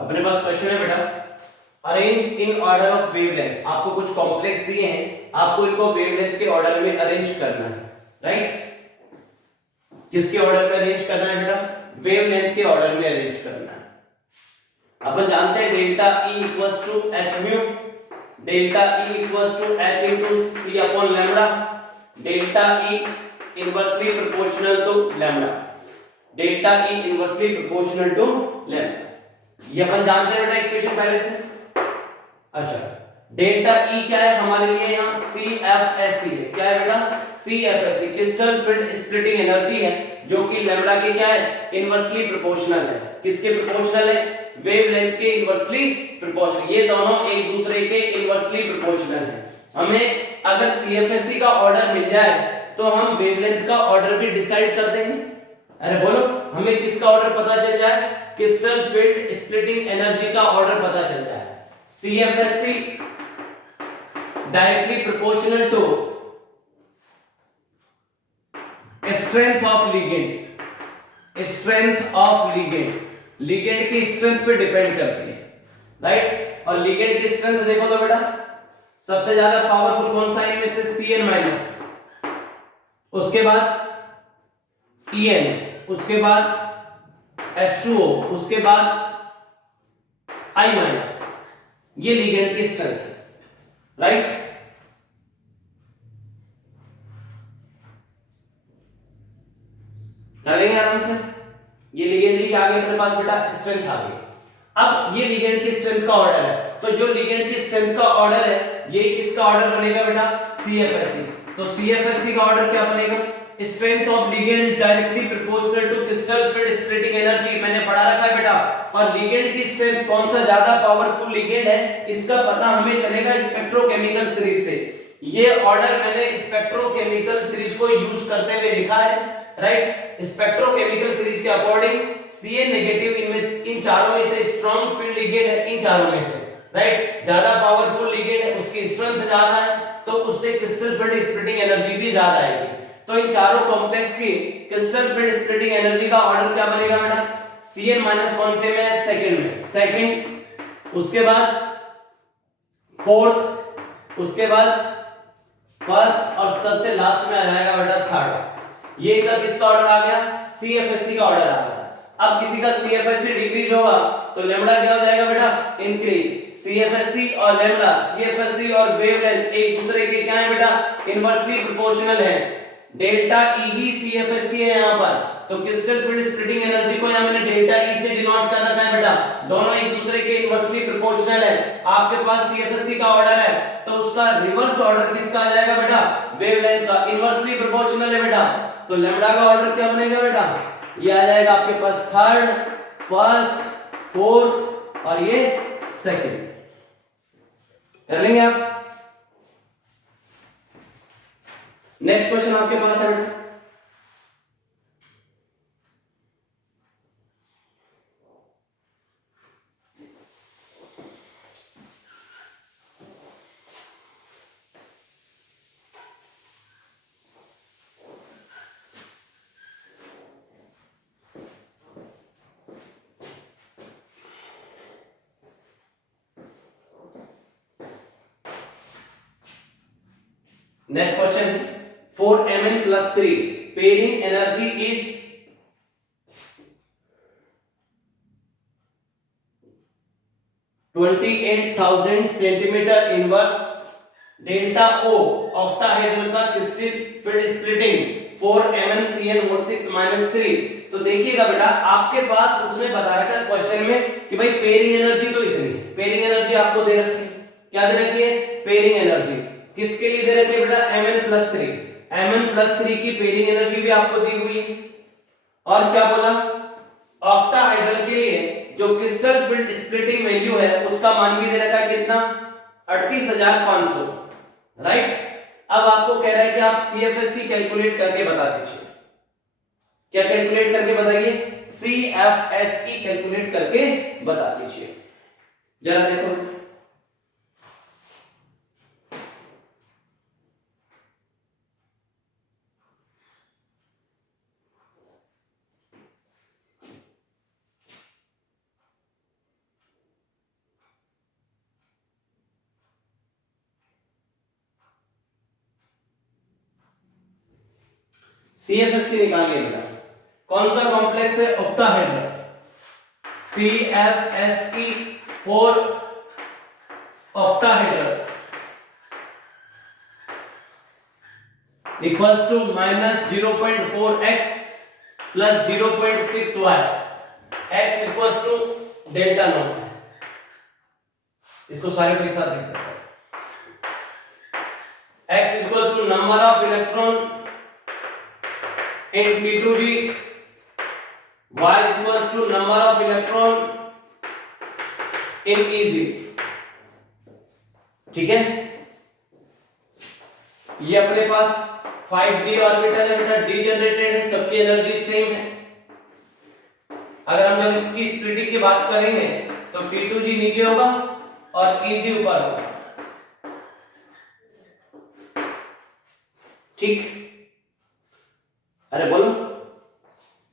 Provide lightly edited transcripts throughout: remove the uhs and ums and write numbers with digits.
अपने पास क्वेश्चन है बेटा, arrange in order of wavelength. आपको कुछ कॉम्प्लेक्स दिए हैं, आपको इनको वेवलेंथ के ऑर्डर में अरेंज करना है, राइट। किसके ऑर्डर में अरेंज करना है बेटा? वेवलेंथ के ऑर्डर में अरेंज करना है। अपन जानते हैं delta E equals to H mu, delta E equals to H into C upon lambda, delta E inversely proportional to lambda, delta E inversely proportional to lambda. ये अपन जानते हैं बेटा इक्वेशन पहले से। अच्छा, डेल्टा E क्या है हमारे लिए? यहाँ CFSE है। क्या है बेटा? CFSE crystal field splitting energy है, जो कि लैम्बडा के क्या है? इनवर्सली प्रोपोर्शनल है। किसके प्रोपोर्शनल है? वेवलेंथ के इनवर्सली प्रोपोर्शनल। ये दोनों एक दूसरे के इनवर्सली प्रोपोर्शनल है। हमें अगर CFSE का ऑर्डर मिल जाए तो हम वेवलेंथ का ऑर्डर भी डिसाइड कर देंगे। अरे बोलो, हमें किसका ऑर्डर पता चल जाए? क्रिस्टल फील्ड स्प्लिटिंग एनर्जी का ऑर्डर पता चल जाए। CFSE directly proportional to strength of ligand. Strength of ligand, ligand की स्ट्रेंथ पे डिपेंड करती है, राइट। और लिगेंड की स्ट्रेंथ देखो तो बेटा, सबसे ज्यादा पावरफुल कौन सा इनमें से? Cn-, उसके बाद En, उसके बाद H2O, उसके बाद I-, ये लिगेंड की स्ट्रेंथ है, राइट। कर लेंगे आराम से। ये लिगेंड की क्या आ गई अपने पास बेटा? स्ट्रेंथ आ गई। अब ये लिगेंड की स्ट्रेंथ का ऑर्डर है, तो जो लिगेंड की स्ट्रेंथ का ऑर्डर है, ये किसका ऑर्डर बनेगा बेटा? CFSE। तो CFSE का ऑर्डर क्या बनेगा? Strength of ligand is directly proportional to crystal field splitting energy. मैंने पढ़ा रखा है बेटा। और लिगेंड की स्ट्रेंथ कौन सा ज्यादा पावरफुल लिगेंड है, इसका पता हमें चलेगा स्पेक्ट्रोकेमिकल सीरीज से। ये ऑर्डर मैंने स्पेक्ट्रोकेमिकल सीरीज को यूज करते हुए लिखा है, राइट। स्पेक्ट्रोकेमिकल सीरीज के अकॉर्डिंग Cn नेगेटिव इनमें इन चारों में से स्ट्रॉन्ग फील्ड लिगेंड है, इन चारों में से, राइट। ज्यादा पावरफुल लिगेंड है, उसकी स्ट्रेंथ ज्यादा है, तो उससे क्रिस्टल फील्ड स्प्लिटिंग एनर्जी भी ज्यादा आएगी। तो इन चारों कॉम्प्लेक्स की क्रिस्टल फील्ड स्प्लिटिंग एनर्जी का ऑर्डर क्या बनेगा बेटा? Cn माइनस कौन से में? सेकंड में, सेकंड, उसके बाद फोर्थ, उसके बाद फर्स्ट, और सबसे लास्ट में आ जाएगा बेटा थर्ड। ये का किसका ऑर्डर आ गया? CFSE का ऑर्डर आ गया। अब किसी का CFSE डिक्रीज होगा तो लैम्बडा क्या हो जाएगा बेटा? इंक्रीज। CFSE और लैम्बडा, CFSE और वेवलेंथ एक दूसरे के क्या है बेटा? इनवर्सली प्रोपोर्शनल है। डेल्टा E ही CFSE है यहाँ पर, तो क्रिस्टल फील्ड स्प्लिटिंग एनर्जी को यहाँ मैंने डेल्टा E से डिनोट कर रखा है बेटा। दोनों एक दूसरे के इनवर्सली प्रोपोर्शनल है। आपके पास CFSE का ऑर्डर है, तो उसका रिवर्स ऑर्डर किसका आ जाएगा बेटा? वेवलेंथ का। इनवर्सली प्रोपोर्शनल है बेटा, तो लैम्बडा का ऑर्डर क्या बनेगा बेटा? ये आ जाएगा आपके पास थर्ड, फर्स्ट, फोर्थ और ये सेकंड। कर लेंगे आप। नेक्स्ट क्वेश्चन आपके पास है बेटा, नेक्स्ट क्वेश्चन है 4Mn plus 3 pairing energy is 28,000 centimetre inverse delta O octahedral का क्रिस्टल फील्ड स्प्लिटिंग 4MnCn-6 तो देखिएगा बेटा, आपके पास उसने बता रखा है क्वेश्चन में कि भाई पेयरिंग एनर्जी तो इतनी है। पेयरिंग एनर्जी आपको दे रखी है, क्या दे रखी है? Pairing energy. किसके लिए दे रखी है बेटा? Mn+3। Mn+3 की पेयरिंग एनर्जी भी आपको दी हुई है। और क्या बोला? ऑक्टाहेड्रल के लिए जो क्रिस्टल फील्ड स्प्लिटिंग वैल्यू है उसका मान भी दे रखा है, कितना? 38,500, राइट। अब आपको कह रहा है कि आप CFSE कैलकुलेट करके बता दीजिए। क्या कैलकुलेट करके बताइए? CFSE कैलकुलेट करके बता दीजिए। जरा देखो, CFSC निकालिए बेटा। कौन सा कॉम्प्लेक्स है? Octahedral. CFSE 4 octahedral equals to -0.4x plus 0.6y, x equals to delta not. इसको सारे के साथ लिखते हैं। x equals to number of electron in T2G, y equals to number of electron in EG। ठीक है, ये अपने पास 5d ऑर्बिटल है बेटा, डी जनरेटेड है, सबकी एनर्जी सेम है। अगर हम जब इसकी स्प्लिटिंग की बात करेंगे तो T2G नीचे होगा और EG ऊपर होगा। ठीक, अरे बोलो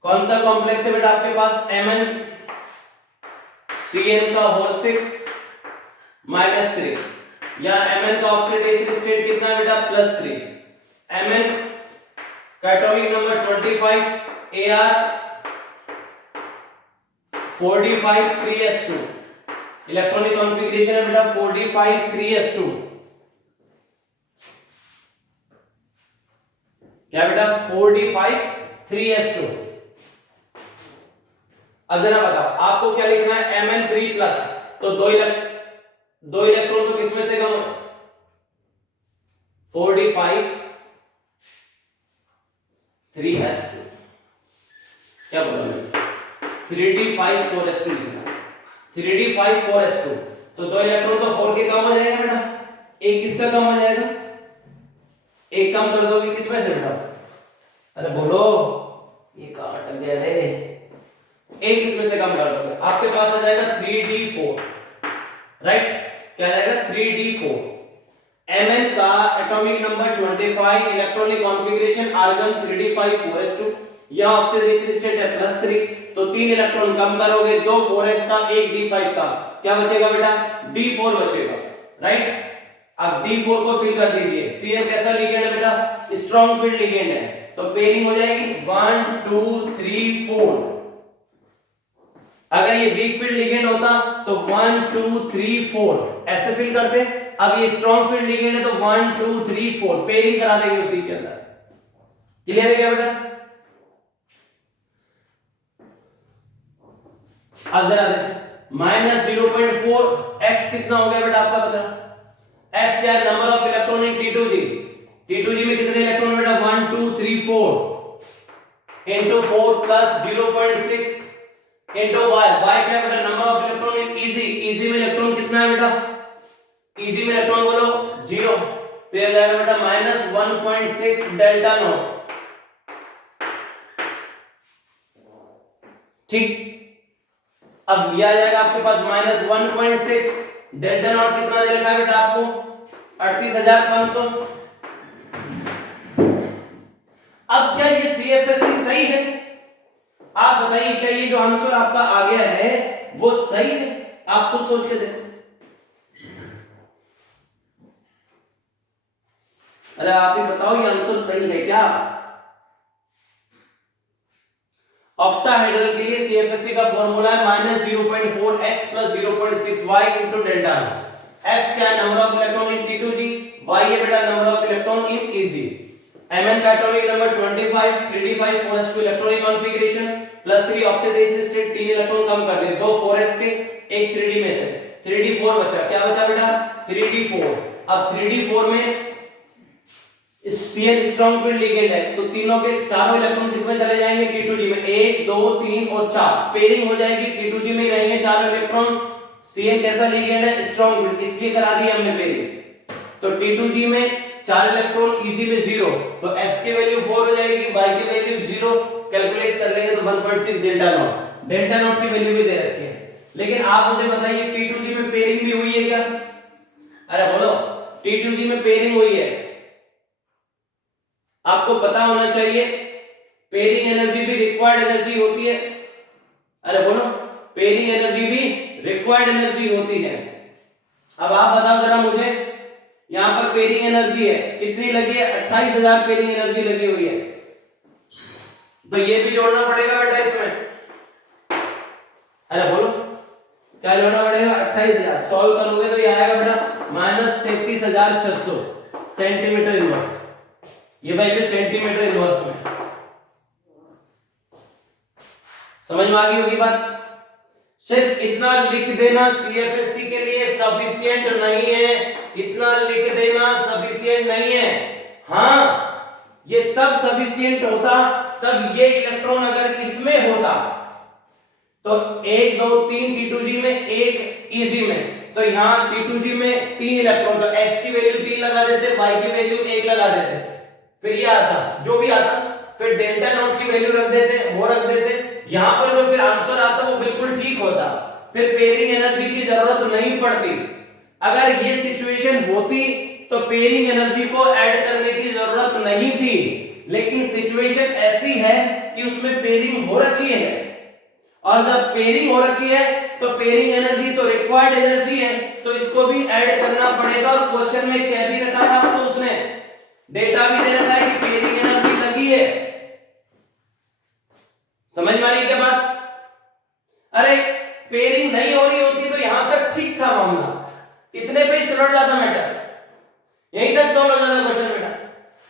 कौन सा कॉम्प्लेक्स है बेटा आपके पास? Mn Cn का होल 6 -3, या Mn का ऑक्सीडेशन स्टेट कितना है बेटा? +3। Mn का atomic number 25, Ar 4d5 3s2, electronic configuration है बेटा 4d5 3s2। क्या बेटा? 4d5 3s2। अब जरा बताओ आपको क्या लिखना है? Mn3 प्लस, तो दो इलेक्ट्रॉन तो किसमें से कम? 4d5 3s2। क्या बोला मैंने? 3d5 4s2 लिखना। 3d5 4s2, तो दो इलेक्ट्रॉन तो 4 के कम हो जाएगा बेटा। एक किसका कम हो जाएगा? एक कम कर दोगे किसमें से बेटा? अरे बोलो, ये कहां अटक गया रे? एक इसमें से कम कर दोगे, आपके पास आ जाएगा 3d4, राइट? क्या आ जाएगा? 3d4। Mn का atomic number 25, electronic configuration argon 3d5 4s2, या ऑक्सीडेशन स्टेट है +3, तो 3 इलेक्ट्रॉन कम करोगे, 2 4s का, 1 d5 का, क्या बचेगा बेटा? d4 बचेगा, राइट? अब d4 को फिल कर दीजिए। Cn कैसा लिगेंड है बेटा? स्ट्रॉन्ग फील्ड लिगेंड है, तो पेयरिंग हो जाएगी 1 2 3 4। अगर ये वीक फील्ड लिगेंड होता तो 1 2 3 4 ऐसे फिल करते। अब ये स्ट्रॉन्ग फील्ड लिगेंड है तो 1 2 3 4 पेयरिंग करा देंगे उसी के अंदर। क्लियर है क्या बेटा? अब जरा देख, -0.4 x कितना हो गया बेटा आपका पता? x क्या है? Number of electron in T2G। T2G में कितने इलेक्ट्रॉन बेटा? 1 2 3 4 into 4 plus 0.6 into y। y क्या है बेटा? Number of electron in EG। EG में इलेक्ट्रॉन कितना है बेटा? EG में इलेक्ट्रॉन बोलो 0, तो ये जाएगा बेटा -1.6 डेल्टा नॉट। ठीक, अब यह आ जाएगा आपके पास -1.6 डेल्टा नॉट। कितना दे रखा है बेटा आपको? 38500। अब क्या ये CFSE सही है? आप बताइए, क्या ये जो आंसर आपका आ गया है वो सही है? आप खुद सोच के देखो। अरे आप ही बताओ, ये आंसर सही है क्या? ऑक्टाहेड्रल के लिए CFSE का फॉर्मूला है -0.4x + 0.6y * डेल्टा। x क्या है? Number of electron in T2G, y है बेटा number of electron in EG। Mn का atomic number 25, 3d5 4s2 electronic configuration +3 oxidation state, 3 electron कम कर दिए, 2 4s के, 1 3d में से 3d4 बचा। क्या बचा बेटा? 3d4। अब 3d4 में Cn स्ट्रॉन्ग फील्ड लिगेंड है, तो तीनों के चारों इलेक्ट्रॉन किसमें चले जाएंगे? T2G में। 1 2 3 और 4 पेयरिंग हो जाएगी, T2G में ही रहेंगे चारों इलेक्ट्रॉन। Cn कैसा लिगेंड है? स्ट्रॉन्ग फील्ड, इसलिए करा दी हमने पेयरिंग। तो T2G में 4 इलेक्ट्रॉन, EG में 0, तो x की वैल्यू 4 हो जाएगी, y की वैल्यू 0, कैलकुलेट कर लेंगे तो 1.6 डेल्टा नॉट। डेल्टा नॉट की वैल्यू भी दे रखी है। लेकिन आप मुझे बताइए, T2G में पेयरिंग भी हुई है क्या? अरे बोलो, T2G में पेयरिंग हुई है? आपको पता होना चाहिए, पेयरिंग एनर्जी भी रिक्वायर्ड एनर्जी होती है। अरे बोलो, पेयरिंग एनर्जी भी रिक्वायर्ड एनर्जी होती है। अब आप बताओ जरा मुझे, यहां पर पेयरिंग एनर्जी है कितनी लगी है? 28000 पेयरिंग एनर्जी लगी हुई है। तो ये भी जोड़ना पड़ेगा बेटा इसमें। अरे बोलो क्या जोड़ना पड़ेगा? 28,000। सॉल्व करोगे तो ये आएगा बेटा -33,600 सेंटीमीटर इनवर्स। ये वैल्यू सेंटीमीटर इनवर्स में। समझ में आ गई होगी बात? सिर्फ इतना लिख देना सीएफएससी के लिए सफिशिएंट नहीं है। इतना लिख देना सफिशिएंट नहीं है। हाँ, ये तब सफिशिएंट होता तब ये इलेक्ट्रॉन अगर इसमें होता तो 1 2 3 T2G में, 1 EG में, तो यहां T2G में 3 इलेक्ट्रॉन, तो S की वैल्यू 3 लगा देते, Y की वैल्यू 1 लगा देते, फिर ये आता जो भी आता, फिर डेल्टा नॉट की वैल्यू रख देते, वो रख देते। यहां पर जो फिर आंसर आता वो बिल्कुल ठीक होता, फिर पेयरिंग एनर्जी की जरूरत नहीं पड़ती। अगर ये सिचुएशन होती तो पेयरिंग एनर्जी को ऐड करने की जरूरत नहीं थी, लेकिन सिचुएशन ऐसी है कि उसमें पेयरिंग हो रखी है, और जब पेयरिंग हो रखी है तो पेयरिंग एनर्जी तो रिक्वायर्ड एनर्जी है, तो इसको भी ऐड करना पड़ेगा। और क्वेश्चन में क्या भी रखा था आपको, उसने डेटा भी दे रखा है कि पेयरिंग एनर्जी लगी है। समझ में आ रही है क्या बात? अरे पेयरिंग नहीं हो रही होती तो यहां तक ठीक था मामला, इतने पे सुलझ जाता मैटर, यहीं तक सॉल्व हो जाता क्वेश्चन बेटा।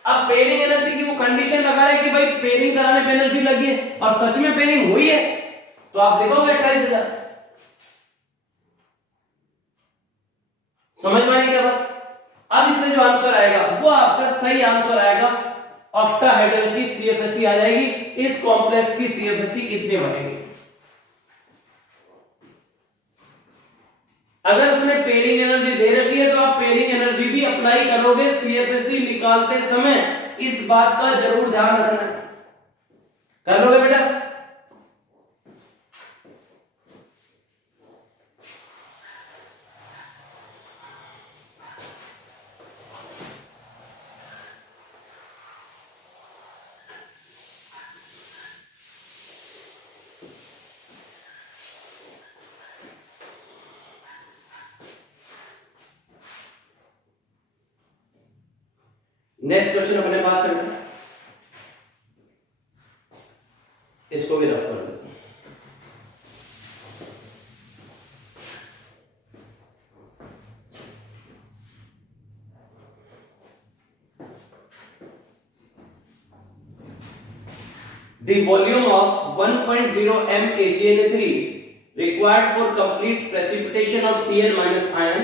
अब पेयरिंग एनर्जी की वो कंडीशन लगा रहे कि भाई पेयरिंग कराने पे एनर्जी लगी है, और सच में पेयरिंग हुई है, तो आप लिखोगे 28,000। समझ में आ रही क्या बात? अब इससे जो आंसर आएगा वो आपका सही आंसर आएगा, ऑक्टाहेड्रल की सीएफएससी आ जाएगी। इस कॉम्प्लेक्स की सीएफएससी कितनी बनेगी? अगर उसने पेयरिंग एनर्जी दे रखी है तो आप पेयरिंग एनर्जी भी अप्लाई करोगे सीएफएससी निकालते समय, इस बात का जरूर ध्यान रखना। कर लोगे बेटा? नेक्स्ट क्वेश्चन अपने पास है, इसको भी रफ कर देते हैं। The volume of 1.0 m AgNA3 required for complete precipitation of Cl- ion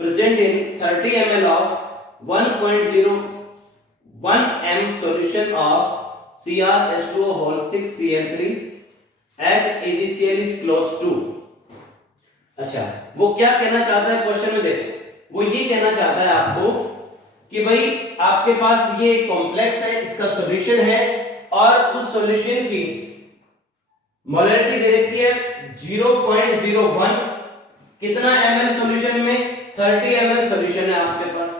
present in 30 ml of 1.01 m solution of CrH2O whole 6 Cl3 as AgCl is close to। अच्छा, वो क्या कहना चाहता है क्वेश्चन में? देखो, वो ये कहना चाहता है आपको कि भाई आपके पास ये कॉम्प्लेक्स है, इसका सॉल्यूशन है, और उस सॉल्यूशन की मोलरिटी दे रखी है 0.01। कितना ml सॉल्यूशन में? 30 ml सॉल्यूशन है आपके पास,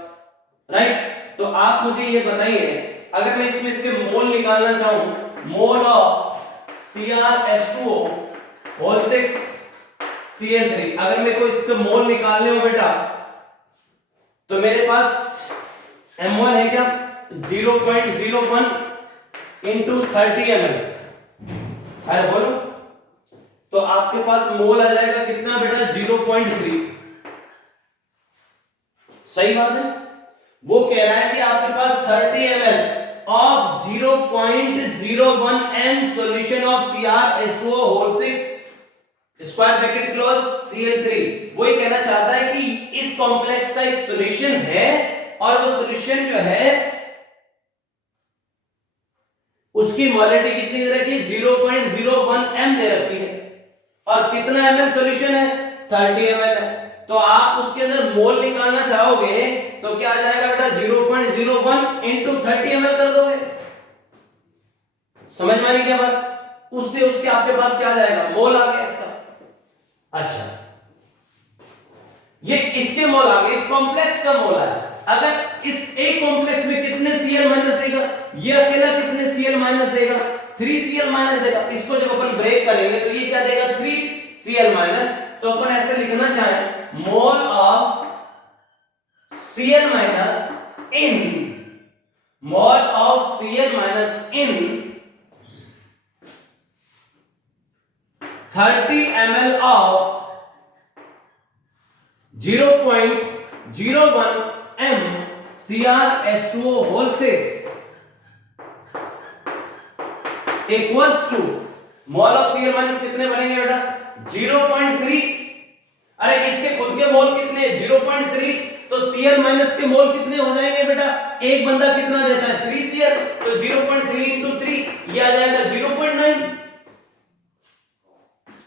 राइट? तो आप मुझे ये बताइए, अगर मैं इसमें इसके मोल निकालना चाहूं, mole of CrH2O whole 6 Cl3, अगर मेरे को इसके मोल निकालने हो बेटा, तो मेरे पास M1 है क्या? 0.01 इंटू 30 ml। अरे बोलो, तो आपके पास मोल आ जाएगा कितना बेटा? 0.3। सही बात है। वो कह रहा है कि आपके पास 30 ml of 0.01 m solution of CrH2O whole 6 square bracket close Cl3। वो ये कहना चाहता है कि इस कॉम्प्लेक्स का एक सॉल्यूशन है, और वो सॉल्यूशन जो है उसकी मोलरिटी कितनी दे रखी है? 0.01 m दे रखी है, और कितना ml सॉल्यूशन है? 30 ml है। तो आप उसके अंदर मोल निकालना चाहोगे तो क्या आ जाएगा बेटा? 0.01 इंटू 30 ml कर दोगे। समझ में आ रही क्या बात? उससे उसके आपके पास क्या आ जाएगा? मोल आ गया इसका। अच्छा, ये इसके मोल आ गए, इस कॉम्प्लेक्स का मोल आया। अगर इस एक कॉम्प्लेक्स में कितने Cl माइनस देगा? ये अकेला कितने Cl माइनस देगा? 3 Cl माइनस देगा। इसको जब अपन ब्रेक करेंगे तो ये क्या देगा? 3 Cl माइनस। तो अपन ऐसे लिखना चाहें, मोल of Cl minus in, mole of Cl minus in 30 ml of 0.01 m CrH2O whole 6 equals to mole of Cl minus कितने बनेंगे बेटा 0.3। अरे इसके खुद के मोल कितने 0.3, तो Cl माइनस के मोल कितने हो जाएंगे बेटा, एक बंदा कितना देता है 3 Cl, तो 0.3 into 3 ये आ जाएगा 0.9।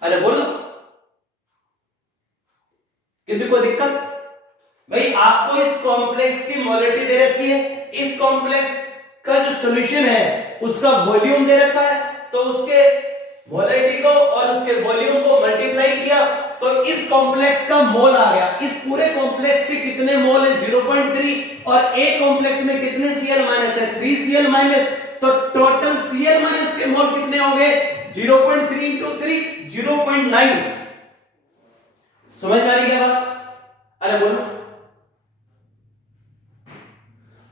अरे बोलो किसी को दिक्कत? भाई आपको इस कॉम्प्लेक्स की मोलरिटी दे रखी है, इस कॉम्प्लेक्स का जो सॉल्यूशन है उसका वॉल्यूम दे रखा है, तो उसके मोलरिटी को और उसके वॉल्यूम को मल्टीप्लाई किया तो इस कॉम्प्लेक्स का मोल आ गया। इस पूरे कॉम्प्लेक्स के कितने मोल है 0.3 और एक कॉम्प्लेक्स में कितने Cl माइनस है 3 Cl माइनस, तो टोटल Cl माइनस के मोल कितने हो गए 0.3 into 3 0.9। समझ में आ रही क्या बात? अरे बोलो।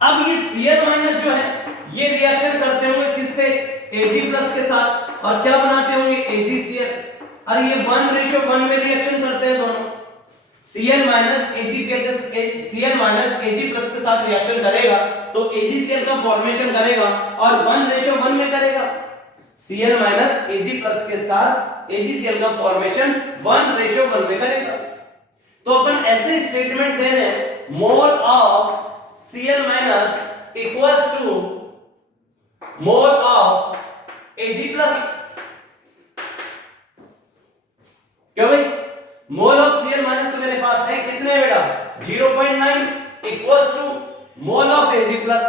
अब ये Cl माइनस जो है ये रिएक्शन करते होंगे किससे Ag+ के साथ, और क्या बनाते होंगे AgCl। अरे ये 1:1 में रिएक्शन करते हैं दोनों, Cl माइनस Ag+ के साथ रिएक्शन करेगा तो AgCl का फॉर्मेशन करेगा और 1:1 में करेगा। Cl माइनस Ag+ के साथ AgCl का फॉर्मेशन 1:1 में करेगा। तो अपन ऐसे स्टेटमेंट दे रहे हैं mole of Cl minus equals to mole of Ag+। क्यों भाई? मोल ऑफ Cl माइनस तो मेरे पास है कितने बेटा 0.9 equals to mole of Ag+।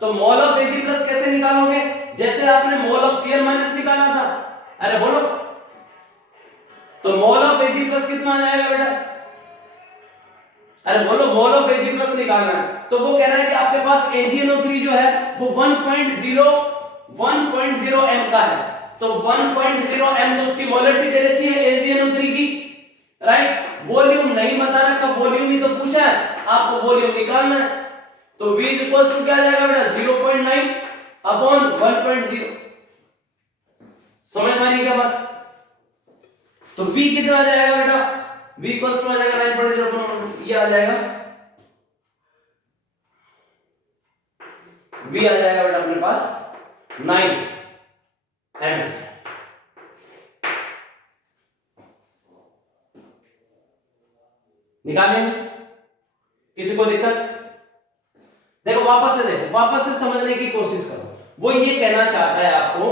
तो मोल ऑफ Ag+ कैसे निकालोगे, जैसे आपने मोल ऑफ Cl माइनस निकाला था। अरे बोलो, तो मोल ऑफ Ag+ कितना आ जाएगा बेटा? अरे बोलो, मोल ऑफ Ag+ निकालना है तो वो कह रहा है कि आपके पास AgNO3 जो है वो 1.0 m का है, तो 1.0 m तो उसकी मोलरिटी दे रखी है AgNO3 की, राइट। वॉल्यूम नहीं बता रखा, वॉल्यूम ही तो पूछा है, आपको वॉल्यूम निकालना है। तो V इक्वल्स टू क्या आ जाएगा बेटा 0.9 अपॉन 1.0। समझ में आ रही है क्या बात? तो V कितना आ जाएगा बेटा, V इक्वल्स टू आ जाएगा 9.0, ये आ जाएगा V आ जाएगा बेटा अपने पास 9 ml। निकालेंगे, किसी को दिक्कत? देखो वापस से देखो, वापस से समझने की कोशिश करो। वो ये कहना चाहता है आपको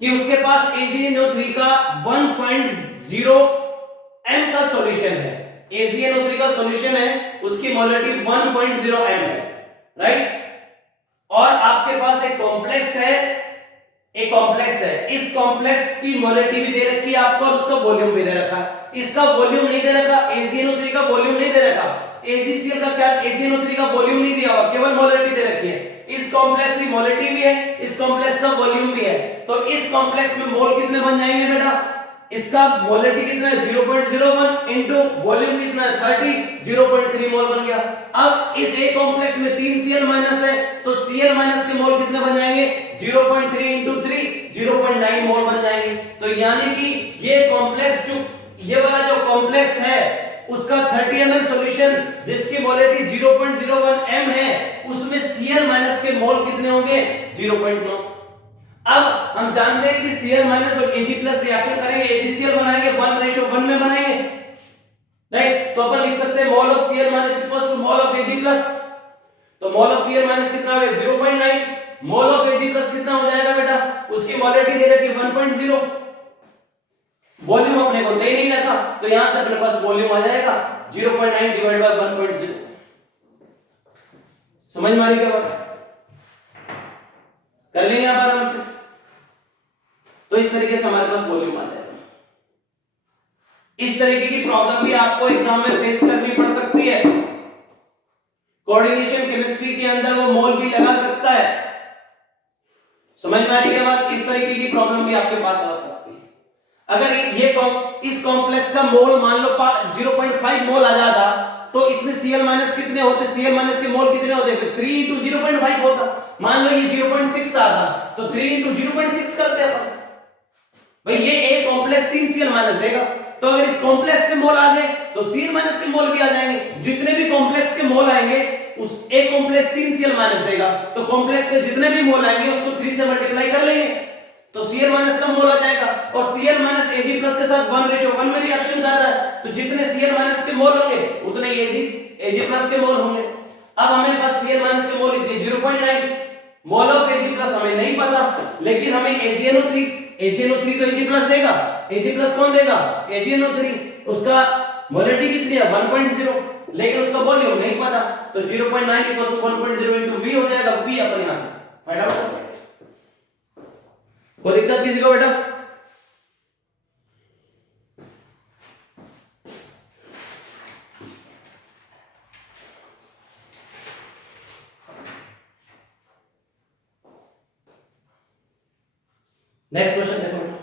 कि उसके पास AgNO3 का 1.0 m का सॉल्यूशन है, AgNO3 का सॉल्यूशन है, उसकी मोलरिटी 1.0 m है, राइट। और आपके पास एक कॉम्प्लेक्स है, इस कॉम्प्लेक्स की मोलरिटी भी दे रखी है आपको और उसका वॉल्यूम भी दे रखा है। इसका वॉल्यूम नहीं दे रखा, AgNO3 का वॉल्यूम नहीं दे रखा, AgCl का क्या, AgNO3 का वॉल्यूम नहीं दिया हुआ, केवल मोलरिटी दे रखी है। इस कॉम्प्लेक्स की मोलरिटी भी है, इस कॉम्प्लेक्स का वॉल्यूम भी है, तो इस कॉम्प्लेक्स में मोल कितने बन जाएंगे बेटा, इसका मोलरिटी कितना है 0.01 इनटू वॉल्यूम कितना है 30, 0.3 मोल बन गया। अब इस एक कॉम्प्लेक्स में 3 Cl माइनस है, तो Cl माइनस के मोल कितने बन जाएंगे 0.3 इनटू 3 0.9 मोल बन जाएंगे। तो यानी कि ये कॉम्प्लेक्स जो ये वाला जो कॉम्प्लेक्स है उसका 30 ml सॉल्यूशन जिसकी मोलरिटी 0.01 m है, उसमें Cl माइनस के मोल कितने होंगे 0.9। अब हम जानते हैं कि Cl माइनस और Ag+ रिएक्शन करेंगे, AgCl बनाएंगे 1:1 में बनाएंगे, राइट। तो अपन लिख सकते हैं mole of Cl minus equals to mole of Ag+। तो मोल ऑफ Cl माइनस कितना हो गया 0.9, मोल ऑफ Ag+ कितना हो जाएगा बेटा, उसकी मोलरिटी दे रखी 1.0, वॉल्यूम अपने को दे नहीं रखा, तो यहां से अपने पास वॉल्यूम आ जाएगा 0.9 डिवाइड बाय 1.0। समझ में आ रही क्या बात? कर लेंगे आप आराम से। तो इस तरीके से हमारे पास वॉल्यूम आ जाएगा। इस तरीके की प्रॉब्लम भी आपको एग्जाम में फेस करनी पड़ सकती है। कोऑर्डिनेशन केमिस्ट्री के अंदर वो मोल भी लगा सकता है। समझ में आ रही क्या बात? इस तरीके की प्रॉब्लम भी आपके पास आ सकती है। अगर ये इस कॉम्प्लेक्स का मोल मान लो 0.5 मोल आ जाता तो इसमें Cl माइनस कितने होते, Cl माइनस के मोल कितने होते, 3 into 0.5 होता। मान लो ये 0.6 आता तो 3 into 0.6 करते अपन, भाई ये A कॉम्प्लेक्स 3 Cl माइनस देगा, तो अगर इस कॉम्प्लेक्स के मोल आ गए तो Cl माइनस के मोल भी आ जाएंगे। जितने भी कॉम्प्लेक्स के मोल आएंगे उस A कॉम्प्लेक्स 3 Cl माइनस देगा, तो कॉम्प्लेक्स के जितने भी मोल आएंगे उसको 3 से मल्टीप्लाई कर लेंगे तो Cl माइनस का मोल आ जाएगा। और Cl माइनस Ag प्लस के साथ 1:1 में रिएक्शन कर रहा है, तो जितने Cl माइनस के मोल होंगे उतने Ag प्लस के मोल होंगे। अब हमें बस Cl माइनस के मोल दिए 0.9, मोल ऑफ Ag प्लस हमें नहीं पता, लेकिन हमें AgNO3 तो Ag प्लस देगा। Ag प्लस कौन देगा? AgNO3, उसका मोलरिटी कितनी है 1.0, लेकिन उसका वॉल्यूम नहीं पता, तो 0.9 = 1.0 into V हो जाएगा। V अपन यहां से फाइंड आउट कर लेंगे। कोई दिक्कत किसी को बेटा? नेक्स्ट क्वेश्चन देखो बेटा।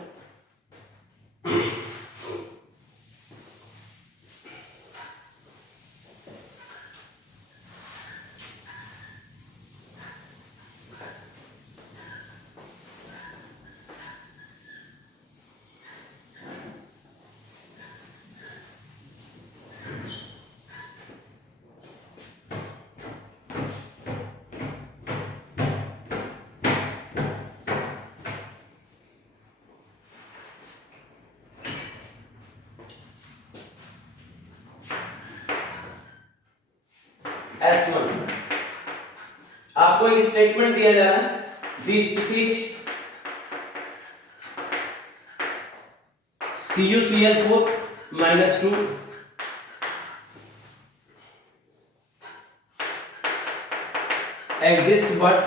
S1 आपको एक स्टेटमेंट दिया जा रहा है, this species CuCl4 -2 exist but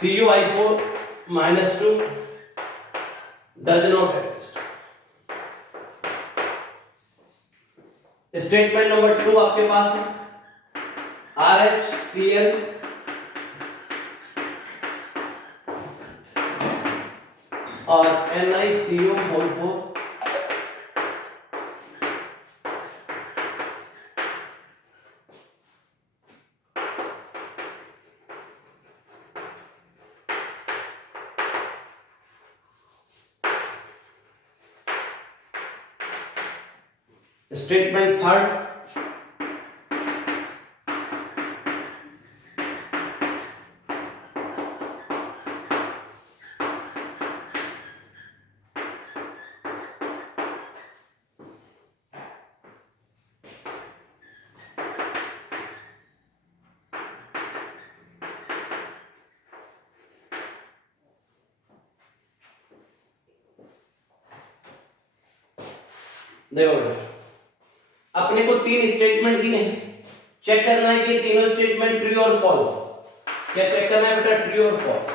CuI4 -2 does not exist। Statement number 2 आपके पास है, RHCl और NiCO4 स्टेटमेंट थर्ड, देखो बेटा अपने को 3 स्टेटमेंट दिए हैं, चेक करना है कि तीनों स्टेटमेंट ट्रू और फॉल्स। क्या चेक करना है बेटा? ट्रू और फॉल्स,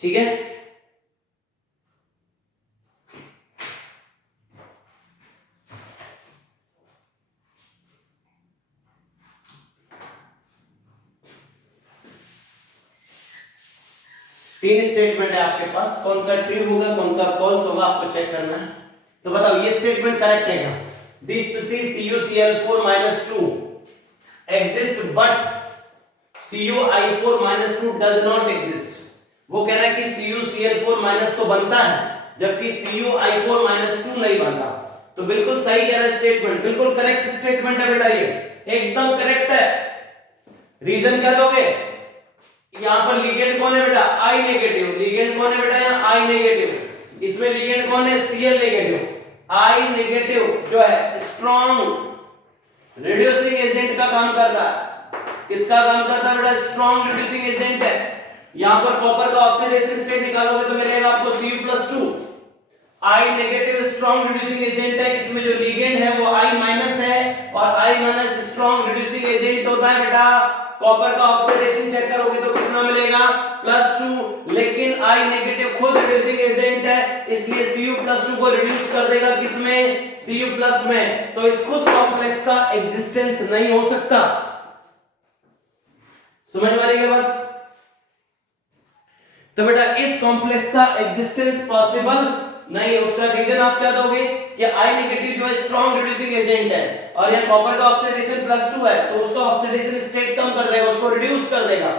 ठीक है। तीन स्टेटमेंट है आपके पास, कौन सा ट्रू होगा कौन सा फॉल्स होगा आपको चेक करना है। तो बताओ ये स्टेटमेंट करेक्ट है क्या? This species CuCl4 -2 exist but CuI4 -2 does not exist। वो कह रहा है कि CuCl4 तो बनता है जबकि CuI4 -2 नहीं बनता। तो बिल्कुल सही कह रहा है स्टेटमेंट, बिल्कुल करेक्ट स्टेटमेंट है बेटा, ये एकदम करेक्ट है। रीजन क्या दोगे? यहां पर लिगेंड कौन है बेटा? I negative. लिगेंड कौन है बेटा? यहां I नेगेटिव। इसमें लिगेंड कौन है? Cl negative. I नेगेटिव जो है स्ट्रॉन्ग रिड्यूसिंग एजेंट का काम करता है। किसका काम करता है बेटा? स्ट्रॉन्ग रिड्यूसिंग एजेंट है। यहां पर कॉपर का ऑक्सीडेशन स्टेट निकालोगे तो मिलेगा आपको Cu+2। I negative strong reducing agent है, इसमें जो लिगेंड है वो I- है और I- स्ट्रॉन्ग रिड्यूसिंग एजेंट होता है बेटा। कॉपर का ऑक्सीडेशन चेक करोगे तो कितना मिलेगा? +2। लेकिन I नेगेटिव खुद रिड्यूसिंग एजेंट है, इसलिए Cu+2 को रिड्यूस कर देगा किसमें? Cu+ में। तो इस खुद कॉम्प्लेक्स का एग्जिस्टेंस नहीं हो सकता। समझ में आ रही है बात? तो बेटा इस कॉम्प्लेक्स का एग्जिस्टेंस पॉसिबल नहीं है। उसका रीजन आप क्या दोगे कि I नेगेटिव जो है स्ट्रॉन्ग रिड्यूसिंग एजेंट है और यह कॉपर का ऑक्सीडेशन +2 है, तो उसका ऑक्सीडेशन स्टेट कम कर देगा, उसको रिड्यूस कर देगा,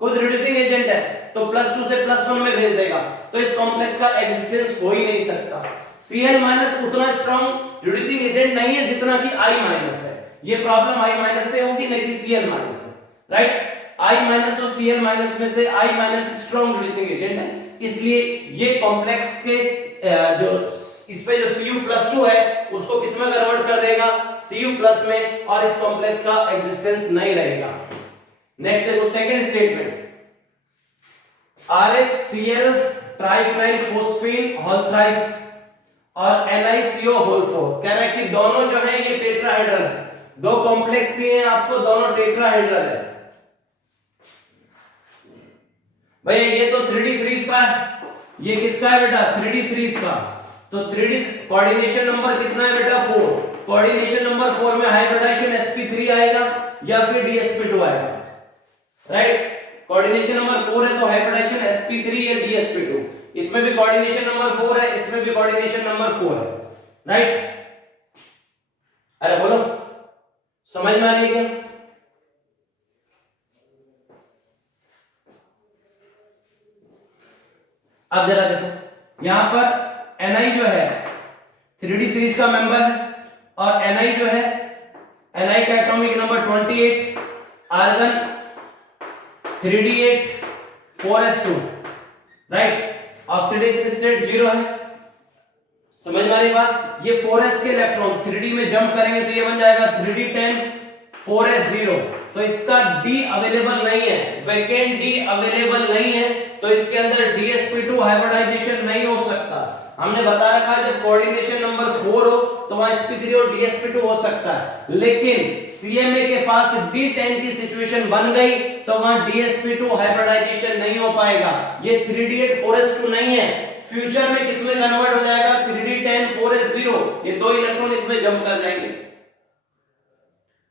खुद रिड्यूसिंग एजेंट है। तो +2 से +1 में भेज देगा, तो इस कॉम्प्लेक्स का एग्जिस्टेंस हो ही नहीं सकता। Cl- उतना स्ट्रॉन्ग रिड्यूसिंग एजेंट नहीं है जितना कि I- है। ये प्रॉब्लम I- से होगी नहीं कि Cl- से, राइट। I- और Cl- में से I- स्ट्रॉन्ग रिड्यूसिंग एजेंट है, इसलिए ये कॉम्प्लेक्स के जो इस पे जो Cu+2 है उसको किस में कन्वर्ट कर देगा, Cu+ में, और इस कॉम्प्लेक्स का एग्जिस्टेंस नहीं रहेगा। नेक्स्ट देखो second statement, RHCl triphenyl phosphine whole thrice और NiCO होल 4 कह रहा है कि दोनों जो है ये टेट्राहेड्रल है, दो कॉम्प्लेक्स दिए हैं आपको, दोनों टेट्राहेड्रल है। भैया ये तो 3D सीरीज का है, ये किसका है बेटा, 3D सीरीज का, तो 3D कोऑर्डिनेशन नंबर कितना है बेटा, 4। कोऑर्डिनेशन नंबर 4 में हाइब्रिडाइजेशन sp3 आएगा या फिर dsp2 आएगा, राइट। कोऑर्डिनेशन नंबर 4 है तो हाइब्रिडाइजेशन sp3 या dsp2, इसमें भी कोऑर्डिनेशन नंबर 4 है, इसमें भी कोऑर्डिनेशन नंबर 4 है, राइट। अरे बोलो समझ में आ रही है क्या? अब जरा देखो यहां पर Ni जो है 3D सीरीज का मेंबर है, और Ni जो है Ni का atomic number 28, argon 3d8 4s2, right. Oxidation state 0 है, समझ में आ रही बात। ये 4s के इलेक्ट्रॉन 3d में जंप करेंगे तो ये बन जाएगा 3d10 4s0, तो इसका d अवेलेबल नहीं है, वैकेंट d अवेलेबल नहीं है, तो इसके अंदर dsp2 हाइब्रिडाइजेशन नहीं हो सकता। हमने बता रखा है जब कोऑर्डिनेशन नंबर 4 हो तो वहां sp3 और dsp2 हो सकता है, लेकिन CMA के पास d10 की सिचुएशन बन गई तो वहां dsp2 हाइब्रिडाइजेशन नहीं हो पाएगा। ये 3d8 4s2 नहीं है, फ्यूचर में किसमें कन्वर्ट हो जाएगा, 3d10 4s0, ये दो इलेक्ट्रॉन इसमें जंप कर जाएंगे,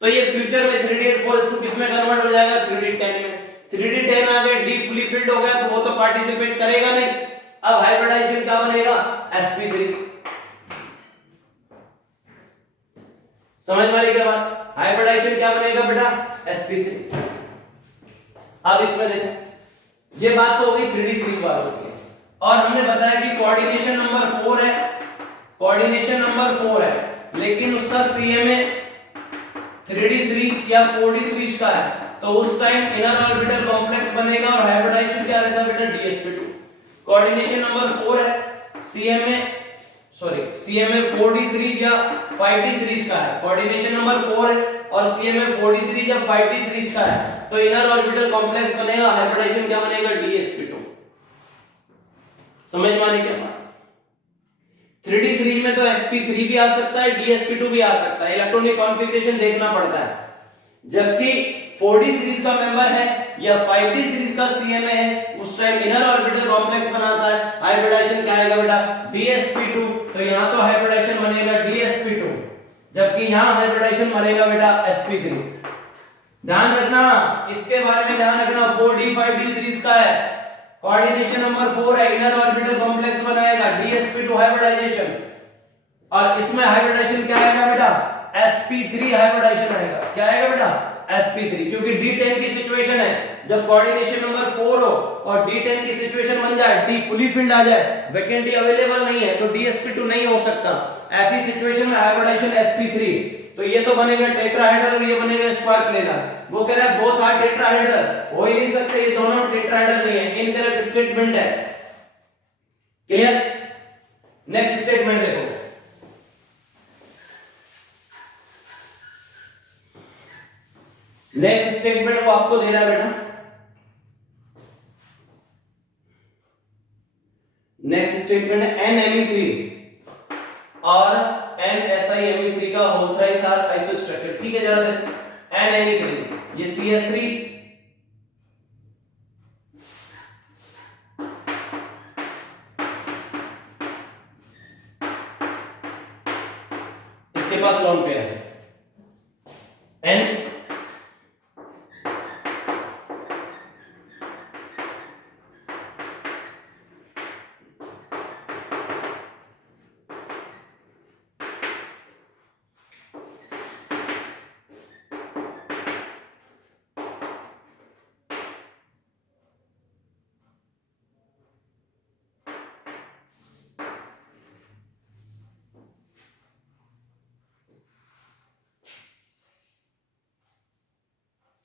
तो ये फ्यूचर में 3d8 4s2 किसमें कन्वर्ट हो जाएगा, 3d10 में। 3d10 आ गया, d फुली फिल्ड हो गया तो वो तो पार्टिसिपेट करेगा नहीं। अब हाइब्रिडाइजेशन क्या बनेगा, sp3। समझ में आ रही क्या बात, हाइब्रिडाइजेशन क्या बनेगा बेटा, sp3। अब इसमें देखो ये बात तो हो गई 3d सीरीज बात हो गई, और हमने बताया कि कोऑर्डिनेशन नंबर 4 है, कोऑर्डिनेशन नंबर 4 है, लेकिन उसका CMA 3D सीरीज या 4D सीरीज का है, तो उस टाइम इनर ऑर्बिटल कॉम्प्लेक्स बनेगा और हाइब्रिडाइजेशन क्या रहता है बेटा, dsp2। कोऑर्डिनेशन नंबर 4 है, CMA 4D सीरीज या 5D सीरीज का है, कोऑर्डिनेशन नंबर 4 है और CMA 4D सीरीज या 5D सीरीज का है, तो इनर ऑर्बिटल कॉम्प्लेक्स बनेगा, हाइब्रिडाइजेशन क्या बनेगा, dsp2। समझ में आ रही क्या बात। 3D सीरीज में तो sp3 भी आ सकता है, dsp2 भी आ सकता है, इलेक्ट्रॉनिक कॉन्फ़िगरेशन देखना पड़ता है। जबकि 4D सीरीज का मेंबर है या 5D सीरीज का CMA है, उस टाइम इनर ऑर्बिटल कॉम्प्लेक्स बनाता है, हाइब्रिडाइजेशन क्या आएगा बेटा, dsp2, तो यहां तो हाइब्रिडाइजेशन बनेगा dsp2, जबकि यहां हाइब्रिडाइजेशन बनेगा बेटा sp3। ध्यान रखना, इसके बारे में ध्यान रखना, 4D 5D सीरीज का है, कोऑर्डिनेशन नंबर 4 है, इनर ऑर्बिटल कॉम्प्लेक्स बनाएगा, dsp2 हाइब्रिडाइजेशन, और इसमें हाइब्रिडाइजेशन क्या आएगा बेटा, sp3 हाइब्रिडाइजेशन आएगा। क्या आएगा बेटा, sp3, क्योंकि d10 की सिचुएशन है, जब कोऑर्डिनेशन नंबर 4 हो और d10 की सिचुएशन बन जाए, d फुली फिल्ड आ जाए, वैकेंट d अवेलेबल नहीं है, तो dsp2 नहीं हो सकता। ऐसी सिचुएशन में हाइब्रिडाइजेशन sp3, तो ये तो बनेगा टेट्राहेड्रल और ये बनेगा स्क्वायर प्लेनर। वो कह रहा है बोथ आर टेट्राहेड्रल, हो ही नहीं सकते, ये दोनों टेट्राहेड्रल नहीं है, इनकरेक्ट स्टेटमेंट है। क्लियर। नेक्स्ट स्टेटमेंट देखो, नेक्स्ट स्टेटमेंट वो आपको दे रहा है बेटा, नेक्स्ट स्टेटमेंट है NMe3 और NSiMe3 का होल थ्राइस आर आइसोस्ट्रक्चर। ठीक है, जरा देख, NMe3 ये CS3, इसके पास लॉन्ग पेयर है N,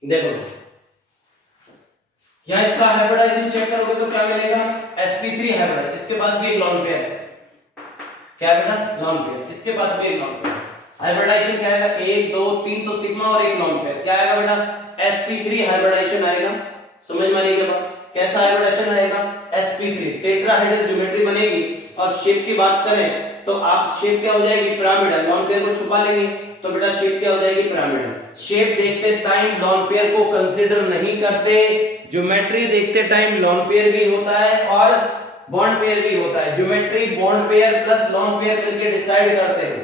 देखो यहाँ इसका हाइब्रिडाइजेशन चेक करोगे तो क्या मिलेगा, sp3 हाइब्रिड, इसके पास भी एक लॉन पेयर है, क्या है बेटा, लॉन पेयर, इसके पास भी एक लॉन पेयर। हाइब्रिडाइजेशन क्या आएगा, 1 2 3 तो सिग्मा और एक लॉन पेयर, क्या आएगा बेटा, sp3 हाइब्रिडाइजेशन आएगा। समझ में आने के बाद कैसा हाइब्रिडाइजेशन आएगा, sp3 टेट्राहेड्रल ज्योमेट्री बनेगी। और शेप की बात करें तो आप शेप क्या हो जाएगी, पिरामिडल, लॉन पेयर को छुपा लेंगे तो बेटा शेप क्या हो जाएगी, पिरामिडल। शेप देखते टाइम लॉन पेयर को कंसीडर नहीं करते, ज्योमेट्री देखते टाइम लॉन पेयर भी होता है और बॉन्ड पेयर भी होता है। Geometry bond pair plus lone pair मिलकर डिसाइड करते हैं,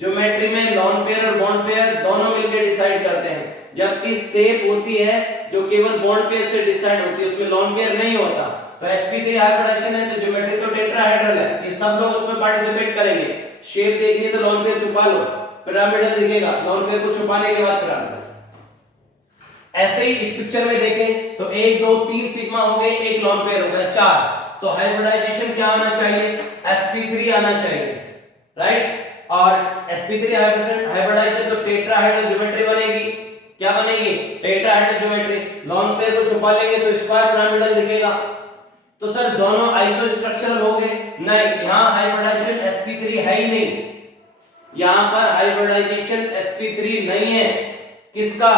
ज्योमेट्री में लॉन पेयर और बॉन्ड पेयर दोनों मिलकर डिसाइड करते हैं, जबकि शेप होती है जो केवल बॉन्ड पेयर से डिसाइड होती है, उसमें लॉन पेयर नहीं होता। तो sp3 हाइब्रिडाइजेशन है तो ज्योमेट्री तो टेट्राहेड्रल है, ये सब लोग उसमें पार्टिसिपेट करेंगे। शेप देखनी है तो लॉन पेयर छुपा लो, पिरामिडल दिखेगा, लॉन पेयर को छुपाने के बाद पिरामिडल। ऐसे ही इस पिक्चर में देखें तो 1 2 3 सिग्मा हो गए, एक लॉन पेयर हो गया 4, तो हाइब्रिडाइजेशन क्या आना चाहिए, sp3 आना चाहिए, राइट। और sp3 हाइब्रिडाइजेशन तो टेट्राहेड्रल ज्योमेट्री बनेगी, क्या बनेगी, टेट्राहेड्रल ज्योमेट्री। लॉन पेयर को छुपा लेंगे तो स्क्वायर पिरामिडल दिखेगा। तो सर दोनों आइसोस्ट्रक्चरल हो गए, नहीं, यहां हाइब्रिडाइजेशन sp3 है ही नहीं, यहां पर हाइब्रिडाइजेशन sp3 नहीं है। किसका,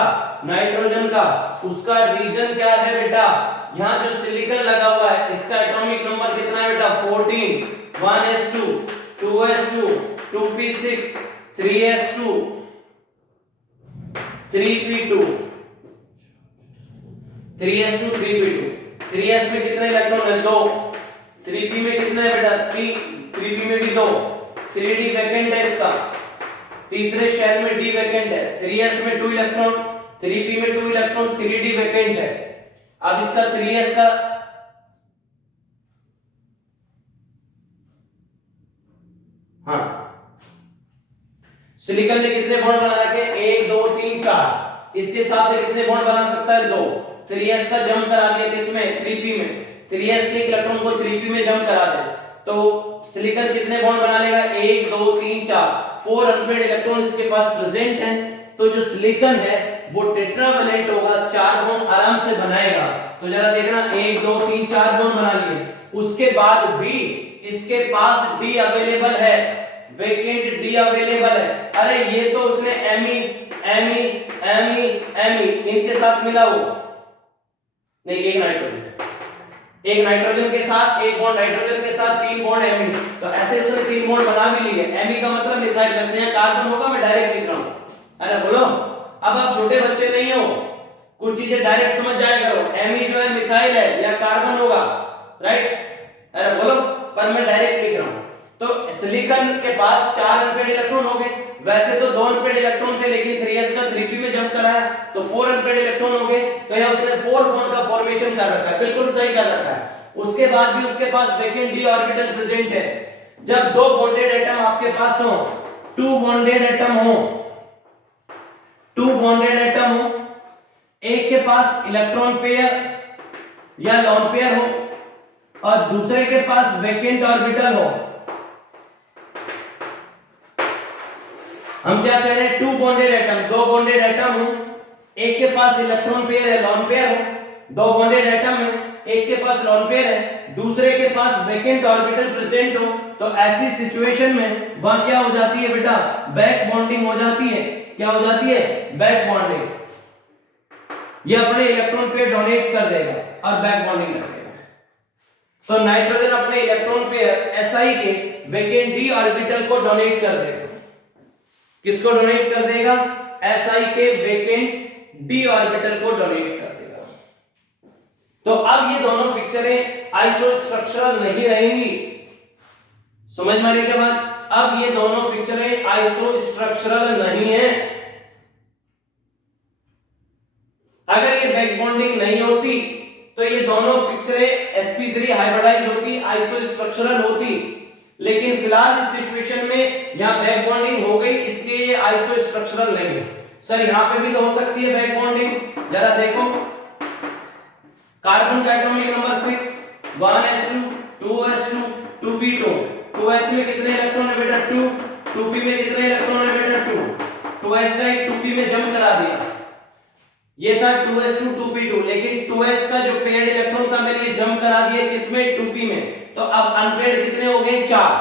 नाइट्रोजन का, उसका रीजन क्या है बेटा, यहां जो सिलिकॉन लगा हुआ है इसका एटॉमिक नंबर कितना है बेटा, 14, 1s2 2s2 2p6 3s2 3p2 3s2 3p2, 3s में कितने इलेक्ट्रॉन है, 2, 3p में कितने है बेटा, 3, 3p में भी 2, 3d वैकेंट है इसका, तीसरे शेल में d वैकेंट है, 3s में 2 इलेक्ट्रॉन, 3p में 2 इलेक्ट्रॉन, 3d वैकेंट है। अब इसका 3s का हाँ सिलिकॉन ने कितने बॉन्ड बना रखे, 1 2 3 4, इसके हिसाब से कितने बॉन्ड बना सकता है, 2। 3s का जंप करा दिया किसमें, 3p में, 3s के इलेक्ट्रॉन को 3p में जंप करा दे तो सिलिकॉन कितने बॉन्ड बना लेगा, 1 2 3 4, 4 अनपेड इलेक्ट्रॉन इसके पास प्रेजेंट है। तो जो सिलिकॉन है वो टेट्रावैलेंट होगा, 4 बॉन्ड आराम से बनाएगा। तो जरा देखना 1 2 3 4 बॉन्ड बना लिए, उसके बाद भी इसके पास डी अवेलेबल है, वेकेंट डी अवेलेबल है। अरे ये तो उसने एमी एमी एमी एमी इनके साथ मिला वो नहीं, एक नाइट्रोजन के साथ, एक बॉन्ड नाइट्रोजन के साथ, 3 बॉन्ड एमी, तो ऐसे उसने 3 बॉन्ड बना भी लिए। एमी का मतलब मिथाइल, वैसे यहाँ कार्बन होगा, मैं डायरेक्ट लिख रहा हूं। अरे बोलो, अब आप छोटे बच्चे नहीं हो, कुछ चीजें डायरेक्ट समझ जाया करो। एमी जो है मिथाइल है या कार्बन होगा, राइट। अरे बोलो, पर मैं डायरेक्ट लिख रहा हूं। तो सिलिकॉन के पास 4 अनपेड इलेक्ट्रॉन हो गए, वैसे तो 2 अनपेड इलेक्ट्रॉन थे, लेकिन 3s का 3p में जंप कराया तो 4 अनपेड इलेक्ट्रॉन हो गए। तो यहाँ उसने 4 बॉन्ड का फॉर्मेशन कर रखा है, बिल्कुल सही कर रखा है। उसके बाद भी उसके पास वेकेंट डी ऑर्बिटल प्रेजेंट है। जब 2 बॉन्डेड एटम आपके पास हो, 2 बॉन्डेड एटम हो, 2 बॉन्डेड एटम हो, एक के पास इलेक्ट्रॉन पेयर या लॉन पेयर हो और दूसरे के पास वेकेंट ऑर्बिटल हो, हम क्या कह रहे हैं, 2 बॉन्डेड एटम, 2 बॉन्डेड एटम हो, एक के पास इलेक्ट्रॉन पेयर है, लॉन पेयर हो, 2 बॉन्डेड एटम है, एक के पास लॉन पेयर है, दूसरे के पास वेकेंट ऑर्बिटल प्रेजेंट हो, तो ऐसी सिचुएशन में वहां क्या हो जाती है बेटा, बैक बॉन्डिंग हो जाती है। क्या हो जाती है, बैक बॉन्डिंग। ये अपने इलेक्ट्रॉन पेयर डोनेट कर देगा और बैक बॉन्डिंग कर देगा। तो नाइट्रोजन अपने इलेक्ट्रॉन पेयर Si के वेकेंट डी ऑर्बिटल को डोनेट कर देगा। किसको डोनेट कर देगा, Si के वेकेंट डी ऑर्बिटल को डोनेट कर देगा। तो अब ये दोनों पिक्चरें आइसोस्ट्रक्चरल नहीं रहेंगी, समझ में आने के बाद अब ये दोनों पिक्चरें आइसोस्ट्रक्चरल नहीं है। अगर ये बैक बॉन्डिंग नहीं होती तो ये दोनों पिक्चरें sp3 हाइब्रिडाइज होती, आइसोस्ट्रक्चरल होती, लेकिन फिलहाल इस सिचुएशन में यहां बैक बॉन्डिंग हो गई, इसलिए ये आइसोस्ट्रक्चरल नहीं है। सर यहां पे भी तो हो सकती है बैक बॉन्डिंग, जरा देखो, कार्बन का atomic number 6, 1s2 2s2 2p2, 2s में कितने इलेक्ट्रॉन है बेटा 2, 2p में कितने इलेक्ट्रॉन है बेटा 2, 2s का एक 2p में जंप करा दिया, ये था 2s2 2p2, लेकिन 2s का जो पेयर्ड इलेक्ट्रॉन था मैंने ये जंप करा दिया किसमें 2p में, तो अब अनपेयर्ड कितने हो गए 4।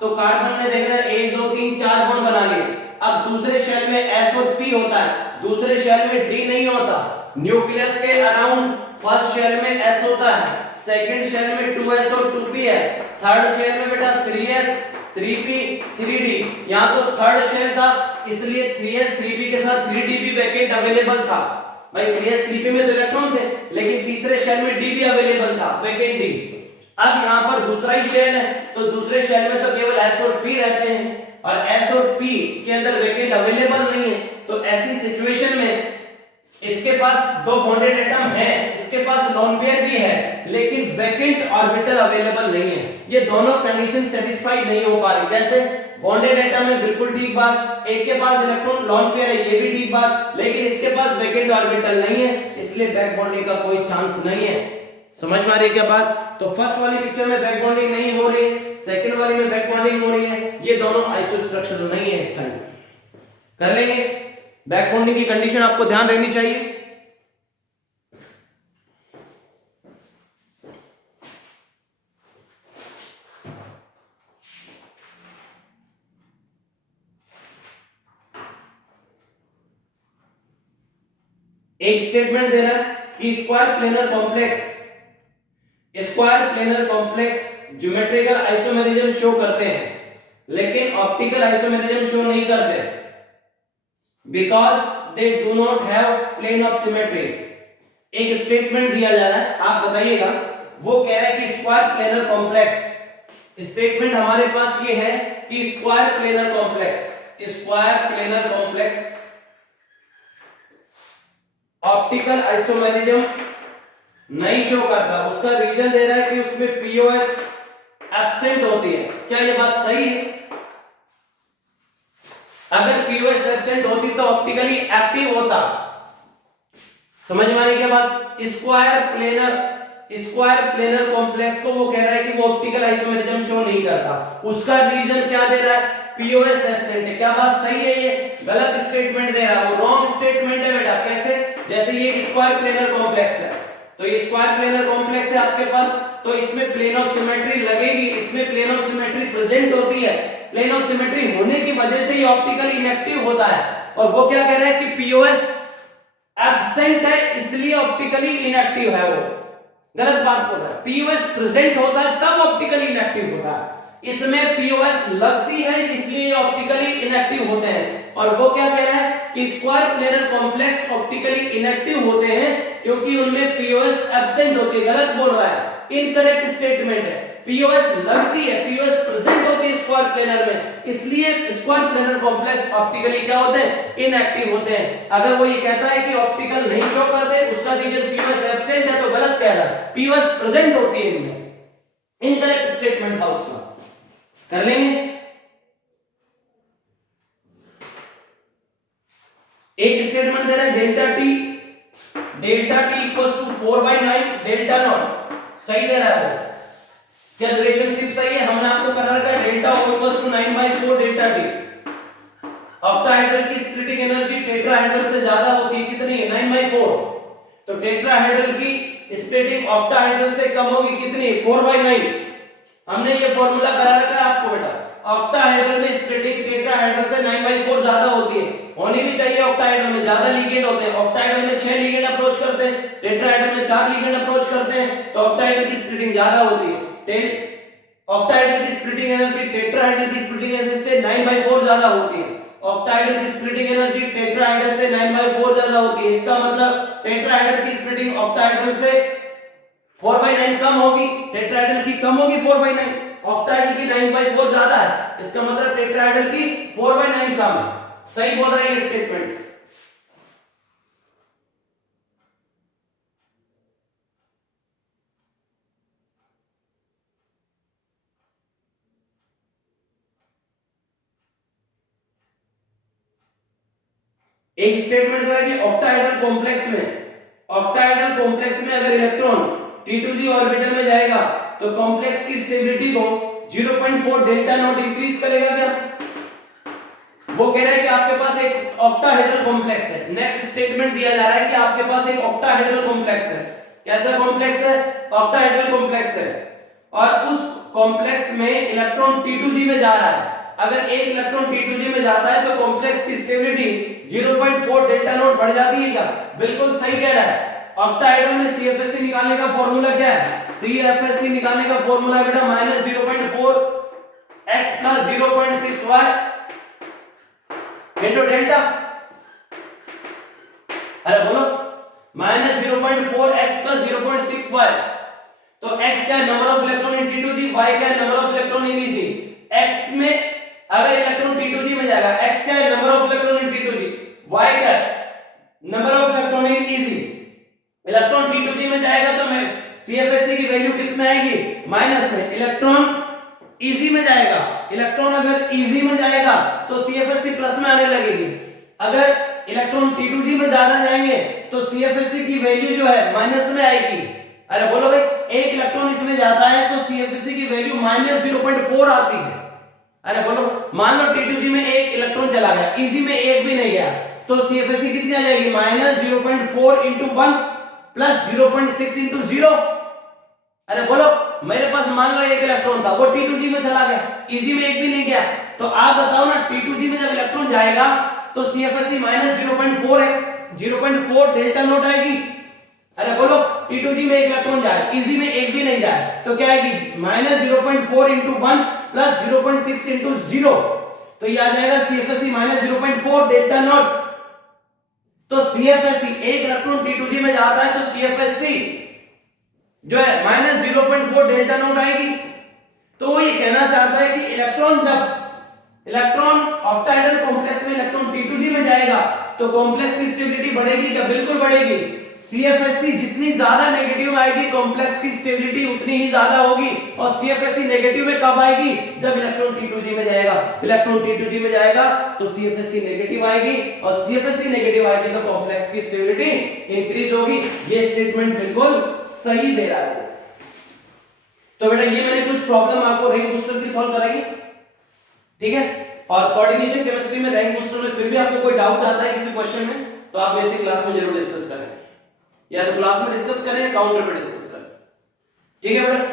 तो कार्बन ने देख रहे हैं 1 2 3 4 बॉन्ड बना लिए। अब दूसरे शेल में s और p होता है, दूसरे शेल में d नहीं होता। न्यूक्लियस के अराउंड फर्स्ट शेल में s होता है, सेकंड शेल में 2s और 2p है, थर्ड शेल में बेटा 3s 3p 3d। यहां तो थर्ड शेल था इसलिए 3s 3p के साथ 3d भी वैकेंट अवेलेबल था भाई। 3s 3p में तो इलेक्ट्रॉन थे, लेकिन तीसरे शेल में d भी अवेलेबल था, वैकेंट d। अब यहां पर दूसरा ही शेल है, तो दूसरे शेल में तो केवल s और p रहते हैं और s और p के अंदर वैकेंट अवेलेबल नहीं है। तो ऐसी सिचुएशन में इसके पास दो बॉन्डेड एटम है, इसके पास लोन पेयर भी है, लेकिन वैकेंट ऑर्बिटल अवेलेबल नहीं है। ये दोनों कंडीशन सेटिस्फाइड नहीं हो पा रही। जैसे बॉन्डेड एटम है बिल्कुल ठीक बात, एक के पास इलेक्ट्रॉन लोन पेयर है ये भी ठीक बात, लेकिन इसके पास वैकेंट ऑर्बिटल नहीं है, इसलिए बैक बॉन्डिंग का कोई चांस नहीं है। समझ में आ रही है क्या बात? तो फर्स्ट वाली पिक्चर में बैक बॉन्डिंग नहीं हो रही है, सेकंड वाली में बैक बॉन्डिंग हो रही है। ये दोनों आइसोस्ट्रक्चरल नहीं है। इस टाइम कर लेंगे। बैक बॉन्डिंग की कंडीशन आपको ध्यान रखनी चाहिए। एक स्टेटमेंट दे रहा है कि square planar complex geometrical isomerism show करते हैं, लेकिन ऑप्टिकल आइसोमेरिज्म शो नहीं करते, because they do not have plane of symmetry. एक स्टेटमेंट दिया जा रहा है, आप बताइएगा। वो कह रहा है कि स्क्वायर प्लेनर कॉम्प्लेक्स, स्टेटमेंट हमारे पास ये है कि square planar complex optical isomerism नहीं शो करता। उसका रीजन दे रहा है कि उसमें पीओएस एब्सेंट होती है। क्या ये बात सही है? अगर पीओएस एब्सेंट होती तो ऑप्टिकली एक्टिव होता। समझ में आ रही क्या बात? स्क्वायर प्लेनर कॉम्प्लेक्स को वो कह रहा है कि वो ऑप्टिकल आइसोमेरिज्म शो नहीं करता। उसका रीजन क्या दे रहा है? पीओएस एब्सेंट है। क्या बात सही है? ये गलत स्टेटमेंट दे रहा है, वो रॉन्ग स्टेटमेंट है बेटा। कैसे? जैसे ये स्क्वायर प्लेनर कॉम्प्लेक्स है, तो ये स्क्वायर प्लेनर कॉम्प्लेक्स है आपके पास, तो इसमें प्लेन ऑफ सिमेट्री लगेगी, इसमें प्लेन ऑफ सिमेट्री प्रेजेंट होती है। प्लेन ऑफ सिमेट्री होने की वजह से ये ऑप्टिकली इनएक्टिव होता है। और वो क्या कह रहा है कि पीओएस एब्सेंट है इसलिए ऑप्टिकली इनएक्टिव है। वो गलत बात बोल रहा है। पीओएस प्रेजेंट होता है तब ऑप्टिकली इनएक्टिव होता है, इसमें पीओएस लगती है इसलिए ऑप्टिकली इनएक्टिव होते हैं। और वो क्या कह रहा है कि square planar complex optically inactive होते हैं क्योंकि उनमें पीओएस एब्सेंट होती है। गलत बोल रहा है, इनकरेक्ट स्टेटमेंट है। पीओएस लगती है, पीओएस प्रेजेंट होती है स्क्वायर प्लेनर में, इसलिए स्क्वायर प्लेनर कॉम्प्लेक्स ऑप्टिकली क्या होते हैं? इनएक्टिव होते हैं। अगर वो ये कहता है कि ऑप्टिकल नहीं शो करते, उसका रीजन पीओएस एब्सेंट है, तो गलत कह रहा है, पीओएस प्रेजेंट होती है इनमें। इनकरेक्ट स्टेटमेंट था उसका। कर लेंगे। एक स्टेटमेंट दे रहा है delta T equals to 4/9 delta naught, सही दे रहा है। क्या रिलेशनशिप सही है? हमने आपको करा रखा है delta O equals to 9/4 delta T. Octahedral की स्प्लिटिंग एनर्जी टेट्राहेड्रल से ज्यादा होती है, कितनी? 9/4। तो टेट्राहेड्रल की स्प्लिटिंग ऑक्टाहेड्रल से कम होगी, कितनी? 4/9। हमने ये फॉर्मूला करा रखा है आपको बेटा। ऑक्टाहेड्रल में स्प्लिटिंग टेट्राहेड्रल से 9/4 ज्यादा होती है, होनी भी चाहिए। ऑक्टाहेड्रल में ज्यादा लिगेंड होते हैं, ऑक्टाहेड्रल में 6 लिगेंड अप्रोच करते हैं, टेट्राहेड्रल में 4 लिगेंड अप्रोच करते हैं, तो ऑक्टाहेड्रल की स्प्लिटिंग ज्यादा होती है। ऑक्टाहेड्रल की स्प्लिटिंग एनर्जी टेट्राहेड्रल की स्प्लिटिंग एनर्जी से 9/4 ज्यादा होती है। ऑक्टाहेड्रल की स्प्लिटिंग एनर्जी टेट्राहेड्रल से 9/4 ज्यादा होती है। इसका मतलब टेट्राहेड्रल की स्प्लिटिंग ऑक्टाहेड्रल से 4/9 कम होगी, टेट्राहेड्रल की कम होगी 4/9, ऑक्टाहेड्रल की 9/4 ज्यादा है, इसका मतलब टेट्राहेड्रल की 4/9 कम है। सही बोल रहा है ये स्टेटमेंट। एक स्टेटमेंट दिया कि ऑक्टाहेड्रल कॉम्प्लेक्स में अगर इलेक्ट्रॉन T2g ऑर्बिटल में जाएगा तो कॉम्प्लेक्स की स्टेबिलिटी को 0.4 डेल्टा नॉट इंक्रीज करेगा। क्या वो कह रहा है कि आपके पास एक ऑक्टाहेड्रल कॉम्प्लेक्स है। नेक्स्ट स्टेटमेंट दिया जा रहा है कि आपके पास एक ऑक्टाहेड्रल कॉम्प्लेक्स है। कैसा कॉम्प्लेक्स है? ऑक्टाहेड्रल कॉम्प्लेक्स है, और उस कॉम्प्लेक्स में इलेक्ट्रॉन T2G में जा रहा है। अगर एक इलेक्ट्रॉन T2G में जाता है तो कॉम्प्लेक्स की स्टेबिलिटी 0.4 डेल्टा नॉट बढ़ जाती है क्या? बिल्कुल सही कह रहा है। ऑक्टाहेड्रल में CFSE निकालने का फॉर्मूला क्या है? CFSE निकालने का फॉर्मूला है बेटा -0.4 x + 0.6 y इनटू डेल्टा। अरे बोलो, -0.4 x + 0.6 y। तो x क्या है? Number of electron in T2G, y क्या है? Number of electron in EC। x में अगर इलेक्ट्रॉन T2G में जाएगा, x क्या है? Number of electron in T2G, y क्या है? Number of electron in EC। Electron T2G में जाएगा तो मैं CFSE की वैल्यू किस में आएगी? माइनस में। इलेक्ट्रॉन EC में जाएगा, इलेक्ट्रॉन अगर EC में जाएगा तो CFSE प्लस में आने लगेगी। अगर इलेक्ट्रॉन T2G में ज्यादा जाएंगे तो CFSE की वैल्यू जो है माइनस में आएगी। अरे बोलो भाई, एक इलेक्ट्रॉन इसमें जाता है तो CFSE की वैल्यू -0.4 आती है। अरे बोलो, मान लो T2G में एक इलेक्ट्रॉन चला गया, EC में एक भी नहीं गया, तो CFSE कितनी आ जाएगी? -0.4 × 1 + 0.6 × 0। अरे बोलो, मेरे पास मान लो एक इलेक्ट्रॉन था, वो T2G में चला गया, EC में एक भी नहीं गया, तो आप बताओ ना, T2G में जब इलेक्ट्रॉन जाएगा तो CFSE -0.4 है, 0.4 डेल्टा नॉट आएगी। अरे बोलो, T2G में एक इलेक्ट्रॉन जाए, EC में एक भी नहीं जाए, तो क्या आएगी? -0.4 × 1 + 0.6 × 0। तो ये आ जाएगा CFSE -0.4 डेल्टा नॉट। तो CFSE, एक इलेक्ट्रॉन T2G में जाता है तो CFSE जो है -0.4 डेल्टा नॉट आएगी। तो वो ये कहना चाहता है कि इलेक्ट्रॉन ऑक्टाहेड्रल कॉम्प्लेक्स में इलेक्ट्रॉन T2G में जाएगा तो कॉम्प्लेक्स की स्टेबिलिटी बढ़ेगी क्या? बिल्कुल बढ़ेगी। CFSE जितनी ज्यादा नेगेटिव आएगी, कॉम्प्लेक्स की स्टेबिलिटी उतनी ही ज्यादा होगी। और CFSE नेगेटिव में कब आएगी? जब इलेक्ट्रॉन T2G में जाएगा। इलेक्ट्रॉन T2G में जाएगा तो CFSE नेगेटिव आएगी, और CFSE नेगेटिव आएगी तो कॉम्प्लेक्स की स्टेबिलिटी इंक्रीज होगी। ये स्टेटमेंट बिल्कुल सही दे रहा है। तो बेटा ये मैंने कुछ प्रॉब्लम आपको रैंक बूस्टर की सॉल्व कराई, ठीक है। और कोऑर्डिनेशन केमिस्ट्री में रैंक बूस्टर में फिर भी आपको कोई डाउट आता है किसी क्वेश्चन में, तो आप मेरे से क्लास में जरूर डिस्कस करें, या तो क्लास में डिस्कस करें या काउंटर पे डिस्कस करें, ठीक है बेटा।